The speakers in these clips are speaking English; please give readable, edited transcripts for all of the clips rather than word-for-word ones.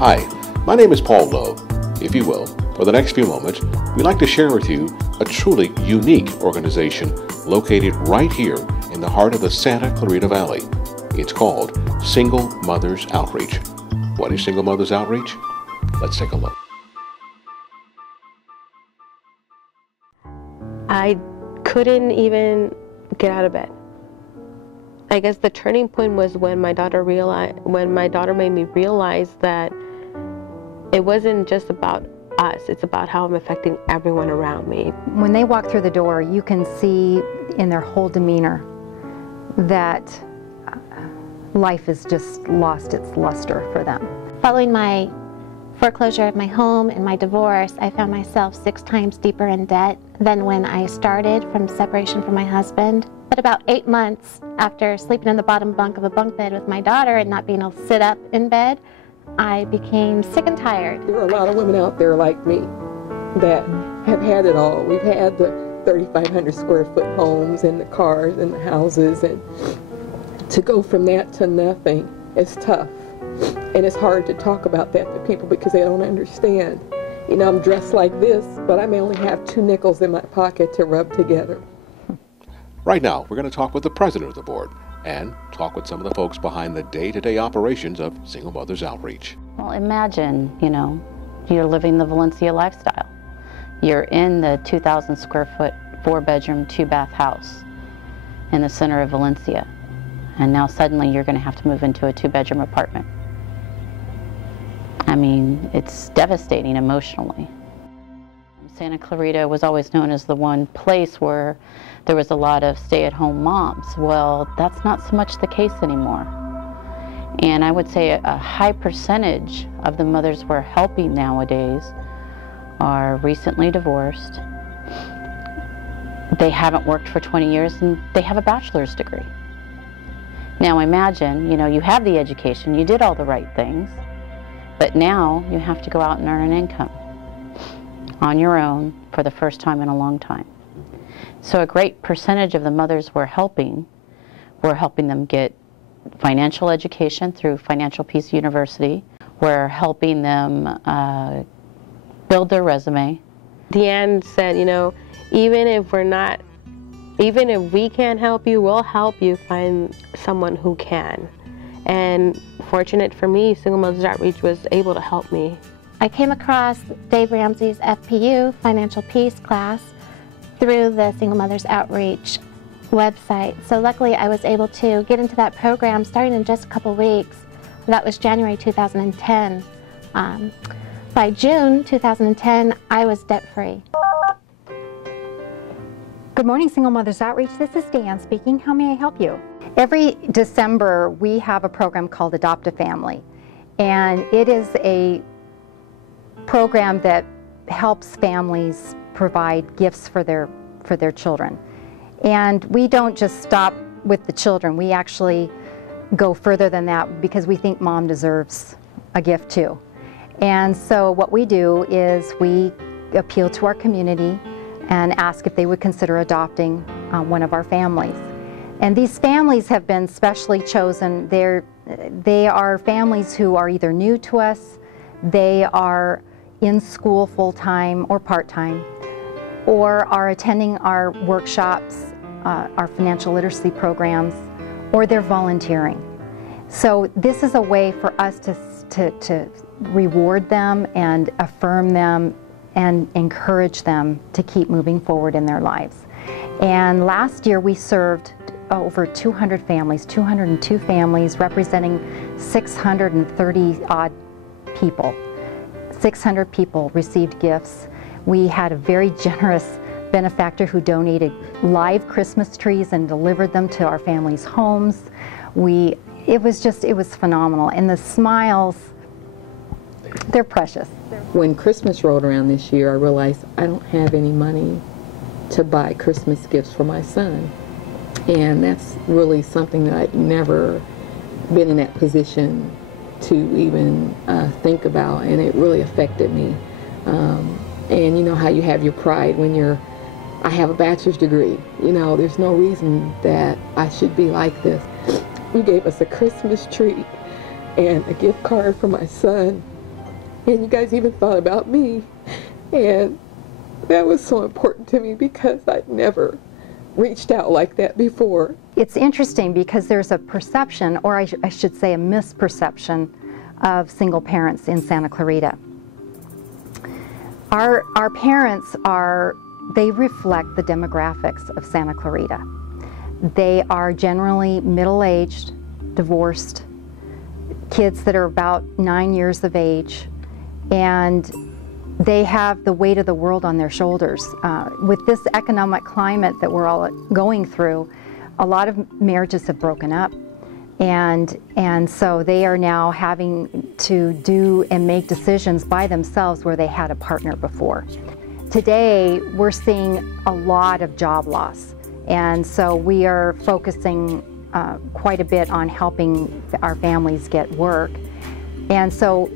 Hi, my name is Paul Love. If you will, for the next few moments, we'd like to share with you a truly unique organization located right here in the heart of the Santa Clarita Valley. It's called Single Mothers Outreach. What is Single Mothers Outreach? Let's take a look. I couldn't even get out of bed. I guess the turning point was when my daughter made me realize that it wasn't just about us, it's about how I'm affecting everyone around me. When they walk through the door, you can see in their whole demeanor that life has just lost its luster for them. Following my foreclosure of my home and my divorce, I found myself 6 times deeper in debt than when I started from separation from my husband. But about 8 months after sleeping in the bottom bunk of a bunk bed with my daughter and not being able to sit up in bed, I became sick and tired. There are a lot of women out there like me that have had it all. We've had the 3,500 square foot homes and the cars and the houses, and to go from that to nothing is tough. And it's hard to talk about that to people because they don't understand. You know, I'm dressed like this, but I may only have 2 nickels in my pocket to rub together. Right now, we're going to talk with the president of the board and talk with some of the folks behind the day-to-day operations of Single Mothers Outreach. Well, imagine, you're living the Valencia lifestyle. You're in the 2,000 square foot, 4-bedroom, 2-bath house in the center of Valencia. And now suddenly you're going to have to move into a 2-bedroom apartment. I mean, it's devastating emotionally. Santa Clarita was always known as the one place where there was a lot of stay-at-home moms. Well, that's not so much the case anymore. And I would say a high percentage of the mothers we're helping nowadays are recently divorced. They haven't worked for 20 years and they have a bachelor's degree. Now imagine, you have the education, you did all the right things, but now you have to go out and earn an income on your own for the first time in a long time. So a great percentage of the mothers we're helping them get financial education through Financial Peace University. We're helping them build their resume. Deanne said, even if we can't help you, we'll help you find someone who can. And fortunate for me, Single Mothers Outreach was able to help me. I came across Dave Ramsey's FPU, Financial Peace class, through the Single Mothers Outreach website. So luckily I was able to get into that program starting in just a couple weeks. That was January 2010. By June 2010, I was debt-free. Good morning, Single Mothers Outreach. This is Deanne speaking. How may I help you? Every December, we have a program called Adopt a Family. And it is a program that helps families provide gifts for their children. And we don't just stop with the children. We actually go further than that because we think mom deserves a gift too. And so what we do is we appeal to our community and ask if they would consider adopting one of our families. And these families have been specially chosen. They are families who are either new to us, they are in school full-time or part-time, or are attending our workshops, our financial literacy programs, or they're volunteering. So this is a way for us to reward them and affirm them and encourage them to keep moving forward in their lives. And last year we served over 200 families, 202 families representing 630 odd people. 600 people received gifts. We had a very generous benefactor who donated live Christmas trees and delivered them to our families' homes. It was phenomenal. And the smiles, they're precious. When Christmas rolled around this year, I realized I don't have any money to buy Christmas gifts for my son. And that's really something that I've never been in that position to even think about, and it really affected me. And you know how you have your pride when I have a bachelor's degree. There's no reason that I should be like this. You gave us a Christmas tree and a gift card for my son, and it really affected me. And you know how you have your pride when I have a bachelor's degree. You know, there's no reason that I should be like this. You gave us a Christmas tree and a gift card for my son, and it really affected me. And And you guys even thought about me. And that was so important to me because I'd never reached out like that before. It's interesting because there's a perception, or I should say a misperception, of single parents in Santa Clarita. Our parents they reflect the demographics of Santa Clarita. They are generally middle-aged, divorced, kids that are about 9 years of age, and they have the weight of the world on their shoulders. With this economic climate that we're all going through, a lot of marriages have broken up, and so they are now having to do and make decisions by themselves where they had a partner before. Today, we're seeing a lot of job loss, and so we are focusing quite a bit on helping our families get work. And so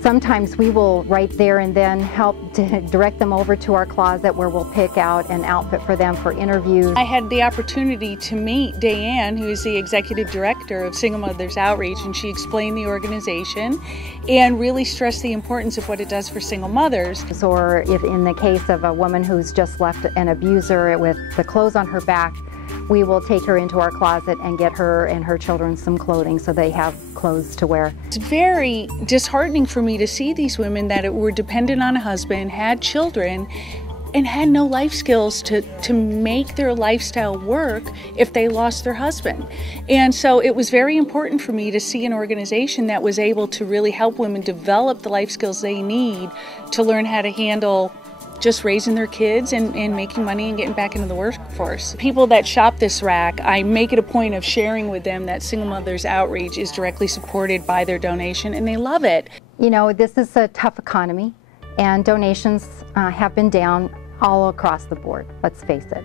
sometimes we will right there and then help to direct them over to our closet where we'll pick out an outfit for them for interviews. I had the opportunity to meet Diane, who is the executive director of Single Mothers Outreach, and she explained the organization and really stressed the importance of what it does for single mothers. Or if in the case of a woman who's just left an abuser with the clothes on her back, we will take her into our closet and get her and her children some clothing so they have clothes to wear. It's very disheartening for me to see these women that were dependent on a husband, had children, and had no life skills to make their lifestyle work if they lost their husband. And so it was very important for me to see an organization that was able to really help women develop the life skills they need to learn how to handle just raising their kids and making money and getting back into the workforce. People that shop this rack, I make it a point of sharing with them that Single Mothers Outreach is directly supported by their donation, and they love it. You know, this is a tough economy, and donations have been down all across the board, let's face it.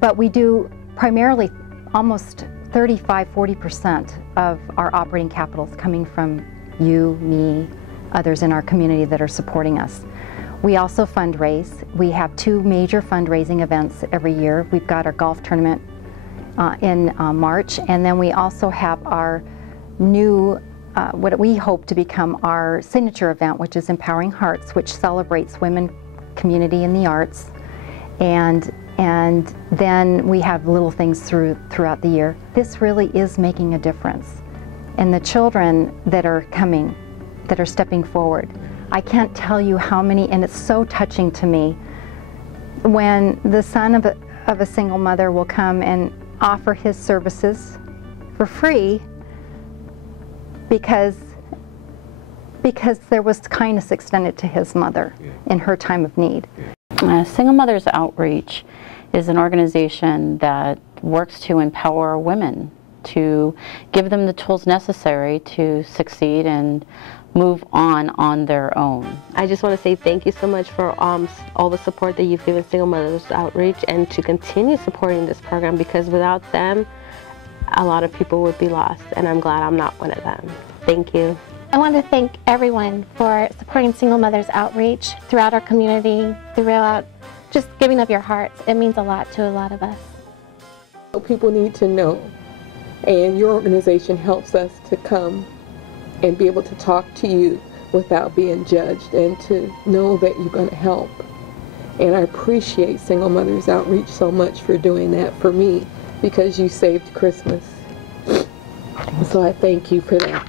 But we do primarily almost 35–40% of our operating capital is coming from you, me, others in our community that are supporting us. We also fundraise. We have 2 major fundraising events every year. We've got our golf tournament in March, and then we also have our new, what we hope to become our signature event, which is Empowering Hearts, which celebrates women, community, and the arts. And then we have little things throughout the year. This really is making a difference. And the children that are coming, that are stepping forward, I can't tell you how many, and it's so touching to me, when the son of a single mother will come and offer his services for free because there was kindness extended to his mother in her time of need. Single Mothers Outreach is an organization that works to empower women, to give them the tools necessary to succeed and move on their own. I just want to say thank you so much for all the support that you've given Single Mothers Outreach, and to continue supporting this program, because without them, a lot of people would be lost, and I'm glad I'm not one of them. Thank you. I want to thank everyone for supporting Single Mothers Outreach throughout our community, throughout just giving of your hearts. It means a lot to a lot of us. People need to know, and your organization helps us to come and be able to talk to you without being judged, and to know that you're going to help. And I appreciate Single Mothers Outreach so much for doing that for me, because you saved Christmas. So I thank you for that.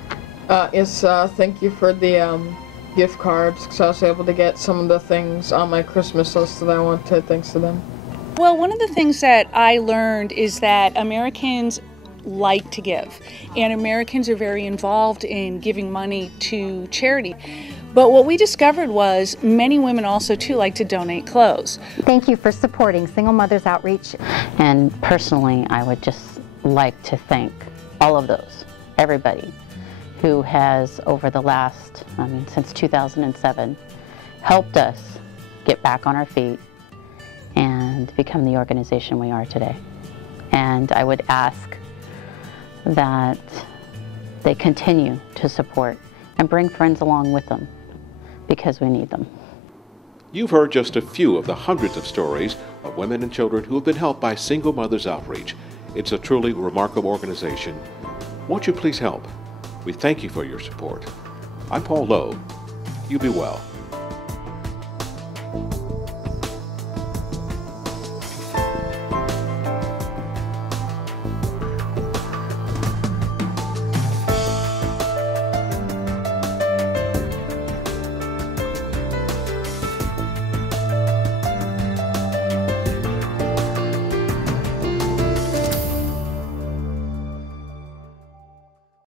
Thank you for the gift cards, because I was able to get some of the things on my Christmas list that I wanted, thanks to them. Well, one of the things that I learned is that Americans like to give, and Americans are very involved in giving money to charity. But what we discovered was many women also too like to donate clothes. Thank you for supporting Single Mothers Outreach. And personally, I would just like to thank all of those, everybody who has over the last, since 2007, helped us get back on our feet and become the organization we are today. And I would ask that they continue to support and bring friends along with them, because we need them. You've heard just a few of the hundreds of stories of women and children who have been helped by Single Mothers Outreach. It's a truly remarkable organization. Won't you please help? We thank you for your support. I'm Paul Lowe. You be well.